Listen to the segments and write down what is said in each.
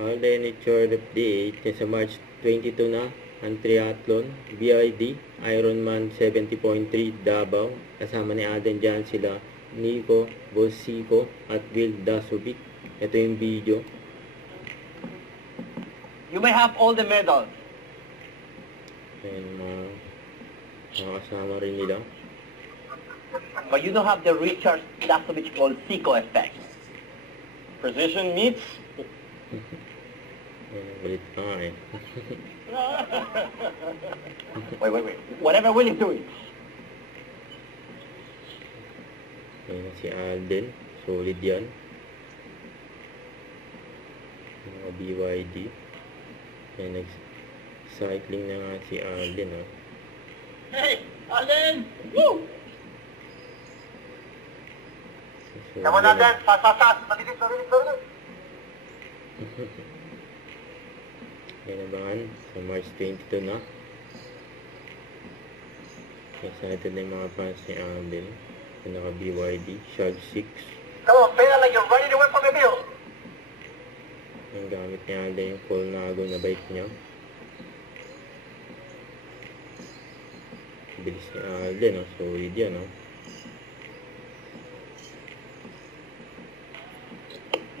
Alden Richard update sa March 22 na ang triathlon, BID, Ironman 70.3 Davao. Kasama ni Aden dyan sila Nico Bosico at Will Dasovic. Ito yung video. You may have all the medals. Ayan, mga kasama rin nila. But you don't have the Richard Dasovic Bolsico effect. Precision meets. Balit pa nga eh. Wait. Whatever Will is doing. Ayan si Alden. Solid yan. Mga BYD. Ayan, nag-cycling na nga si Alden. Oh. Hey, Alden! Woo! So, Come on, Alden! Fast! Mabilis! Yan abangan sa March 22 na. Excited na yung mga fans ni Alden. Yung naka BYD, Shag 6. Come on, pedal like you're running away from a bill. Ang gamit ni Alden yung full nago na bike niya. Bilis ni Alden, oh. Solid yan, oh.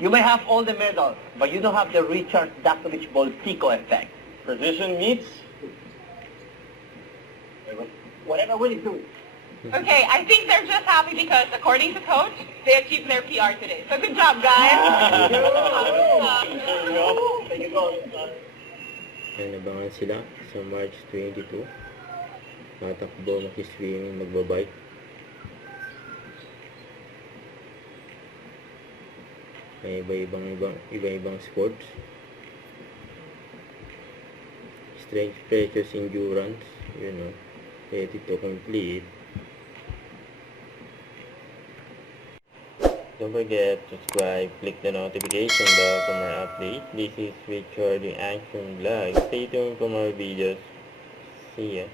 You may have all the medals, but you don't have the Richard Dasovic Bolsico effect. Precision meets. Whatever Will is doing. Okay, I think they're just happy because, according to Coach, they achieved their PR today. So good job, guys. Yan, abangan sila sa March 22. Matakbo, makiswimming, magbabike. May iba-ibang sports. Strength, precious, endurance. Yun, no? Ready to complete. Don't forget to subscribe, click the notification bell for more updates. This is Richard in Action Vlog. Stay tuned for more videos. See ya.